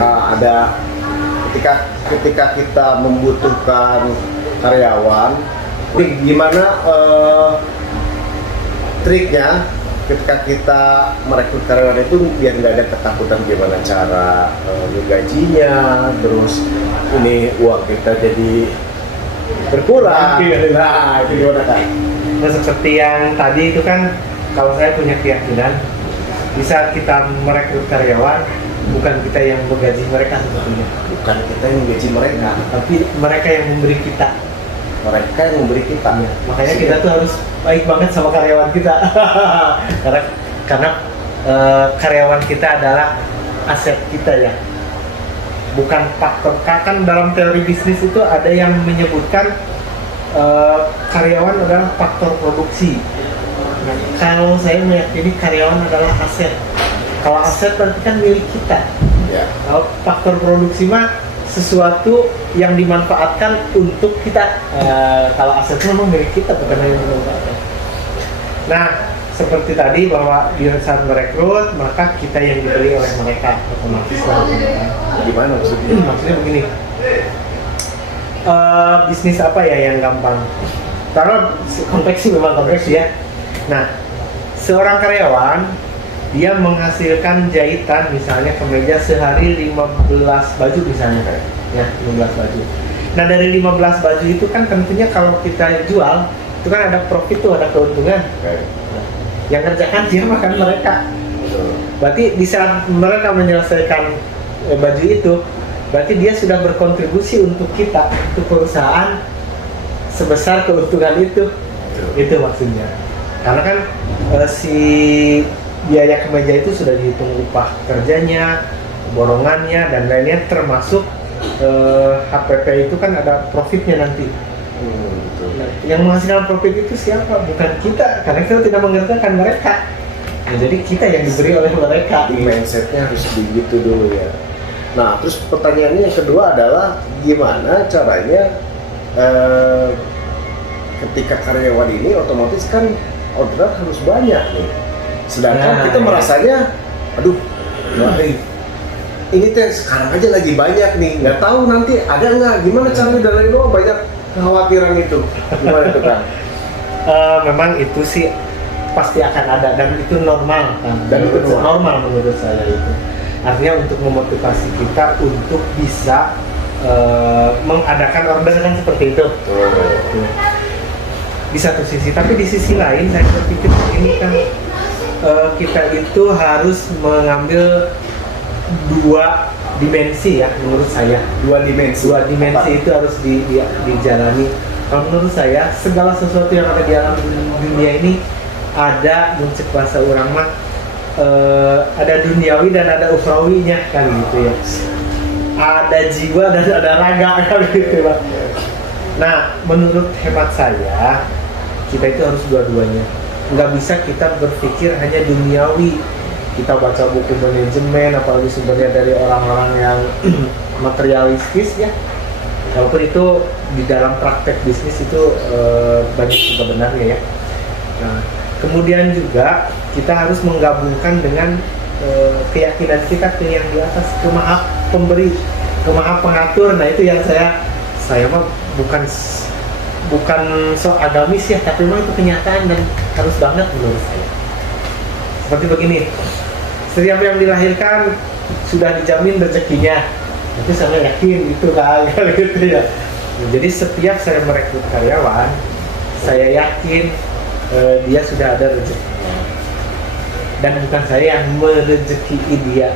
ada ketika kita membutuhkan karyawan, ini gimana triknya ketika kita merekrut karyawan itu biar nggak ada ketakutan gimana cara gajinya, terus ini uang kita jadi berkurang. Nah, itu gimana kan? Nah, seperti yang tadi itu kan, kalau saya punya keyakinan bisa kita merekrut karyawan, bukan kita yang menggaji mereka sebetulnya. Bukan kita yang menggaji mereka, Tapi mereka yang memberi kita. mereka yang memberi kita. Ya, makanya kita tuh harus baik banget sama karyawan kita. karena karyawan kita adalah aset kita ya. Bukan faktor. Kan dalam teori bisnis itu ada yang menyebutkan karyawan adalah faktor produksi. Nah, kalau saya meyakini karyawan adalah aset. Kalau aset berarti kan milik kita. Ya. Kalau faktor produksi mah sesuatu yang dimanfaatkan untuk kita. Kalau aset memang milik kita, bukan hanya dimanfaatkan. Nah, seperti tadi bahwa di saat merekrut maka kita yang dibeli oleh mereka otomatis lah. Gimana maksudnya? Maksudnya begini, bisnis apa ya yang gampang? Karena kompleks sih, memang kompleks ya. Nah, seorang karyawan dia menghasilkan jahitan misalnya kemeja sehari 15 baju misalnya, ya 15 baju. Nah, dari 15 baju itu kan tentunya kalau kita jual itu kan ada profit tuh, ada keuntungan. Nah, yang kerjakan siapa? Kan mereka. Berarti di saat mereka menyelesaikan baju itu, berarti dia sudah berkontribusi untuk kita, untuk perusahaan sebesar keuntungan itu. Itu maksudnya. Karena kan si biaya kemeja itu sudah dihitung upah kerjanya, borongannya dan lainnya, termasuk HPP itu kan ada profitnya nanti. Nah, yang menghasilkan profit itu siapa? Bukan kita, karena kita tidak mengerjakan mereka. Nah, jadi kita yang diberi oleh mereka. Mindsetnya harus begitu dulu ya. Nah, terus pertanyaannya yang kedua adalah gimana caranya ketika karyawan ini otomatis kan orderan harus banyak nih. Sedangkan kita merasanya, aduh, ini teh sekarang aja lagi banyak nih, nggak tahu nanti ada nggak, gimana caranya dari bawah, banyak kekhawatiran itu, gimana itu kan? Memang itu sih pasti akan ada dan itu normal kan, dan itu normal menurut saya itu. Artinya untuk memotivasi kita untuk bisa mengadakan order kan seperti itu. Di satu sisi, tapi di sisi lain saya berpikir ini kan kita itu harus mengambil dua dimensi ya, menurut saya. Dua dimensi itu harus dijalani. Kalau menurut saya segala sesuatu yang ada di alam dunia ini ada, muncul bahasa orang mah ada duniawi dan ada ukhrawinya kan gitu ya. Ada jiwa dan ada raga kan gitu Pak. Nah, menurut hemat saya kita itu harus dua-duanya. Nggak bisa kita berpikir hanya duniawi. Kita baca buku manajemen, apalagi sumbernya dari orang-orang yang materialistis ya. Walaupun itu di dalam praktek bisnis itu banyak juga benarnya ya. Nah, kemudian juga kita harus menggabungkan dengan keyakinan kita ke yang di atas, ke Maha Pemberi, ke Maha Pengatur. Nah, itu yang saya mah bukan so agamis ya, tapi memang itu kenyataan dan harus banget menurut saya. Seperti begini, setiap yang dilahirkan sudah dijamin rezekinya. Itu saya yakin itu kan gitu ya. Nah, jadi setiap saya merekrut karyawan, saya yakin dia sudah ada rezekinya. Dan bukan saya yang merezeki dia,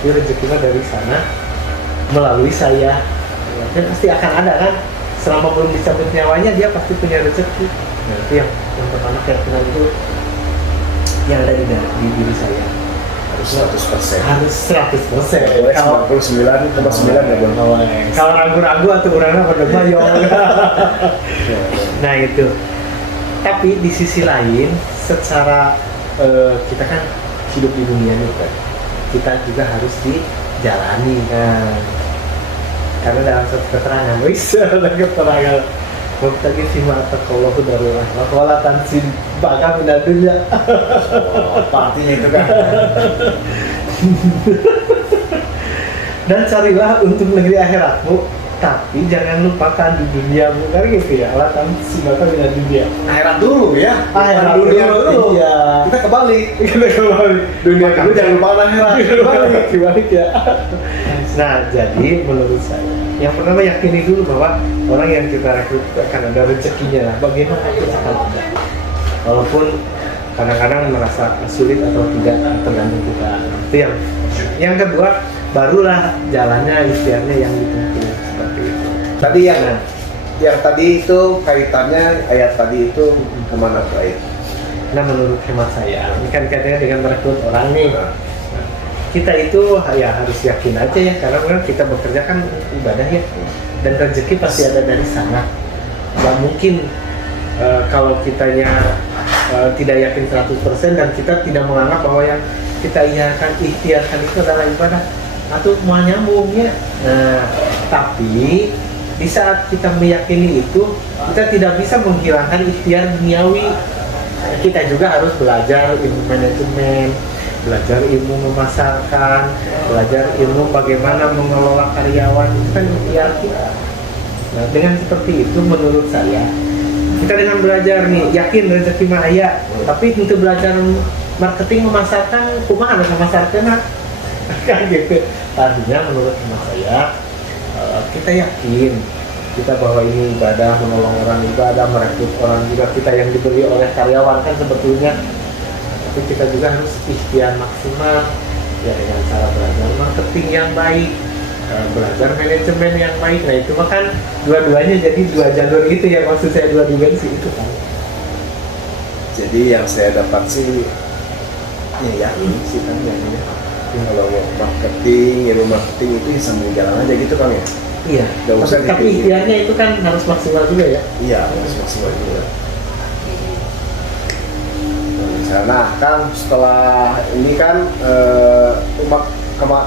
itu rezekinya dari sana melalui saya. Dan pasti akan ada kan, selama belum dicabut nyawanya dia pasti punya rezeki. Nah, itu yang pertama, keyakinan itu yang ada di diri saya. Harus 100%. Harus 100%. Kalau 99,9 ya bang. Kalau ragu-ragu atau orangnya pada bayong. Nah itu. Tapi di sisi lain, secara kita kan hidup di dunia ini kan, kita juga harus dijalani kan. Karena dalam satu keterangan, ada keterangan Mubtagi fima atakallahu darul akhirah wala tansin baka minad dunya. Apa artinya itu kan? Dan carilah untuk negeri akhiratmu, tapi jangan lupakan di duniamu. Kan gitu ya, Allah kan silakan dengan dunia. Akhirat dulu ya. Akhirat dunia dulu, dulu. iya. Kita kebalik. Kita kembali Dunia dulu jangan lupa akhirat. Kebalik. dibalik ya. Nah, jadi menurut saya yang pertama yakini dulu bahwa orang yang kita rekrut akan ada rezekinya lah. Bagaimana kita akan ada? Walaupun kadang-kadang merasa sulit atau tidak tergantung kita. Itu yang kedua, barulah jalannya ikhtiarnya yang ditempuh seperti itu. Tadi yang tadi itu kaitannya ayat tadi itu kemana tuh ayat? Nah, menurut hemat saya, ini kan kaitannya dengan merekrut orang nih. Kita itu ya harus yakin aja ya, karena memang kita bekerja kan ibadah ya, dan rezeki pasti ada dari sana. Gak mungkin kalau kitanya tidak yakin 100% dan kita tidak menganggap bahwa yang kita ikhtiarkan itu adalah ibadah atau mau nyambungnya. Nah, tapi di saat kita meyakini itu, kita tidak bisa menghilangkan ikhtiar duniawi. Kita juga harus belajar ilmu manajemen, belajar ilmu memasarkan, belajar ilmu bagaimana mengelola karyawan, itu kan ikhtiar kita. Nah, dengan seperti itu menurut saya, kita dengan belajar nih, yakin rezeki mah aya, tapi untuk belajar marketing memasarkan, kumaha anu memasarkan kan gitu. Artinya menurut hemat saya, kita yakin kita bahwa ini ibadah, menolong orang ibadah, merekrut orang juga kita yang diberi oleh karyawan kan sebetulnya. Tapi kita juga harus ikhtiar maksimal ya dengan cara belajar marketing yang baik, belajar manajemen yang baik. Nah itu kan dua-duanya jadi dua jalur gitu ya, maksud saya dua dimensi itu kan. Jadi yang saya dapat sih ya ini sih kan yang ini. Kalau marketing, ilmu marketing itu sambil jalan aja gitu kan ya. Iya. Nggak usah Tapi gitu. ikhtiarnya itu kan harus maksimal juga ya. Iya, harus maksimal juga. Nah, kan setelah ini kan umat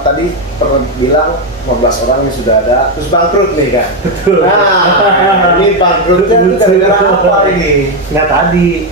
tadi pernah bilang 15 orang yang sudah ada, terus bangkrut nih kan. Betul. Nah, ini bangkrutnya kita dengar apa ini? Nah tadi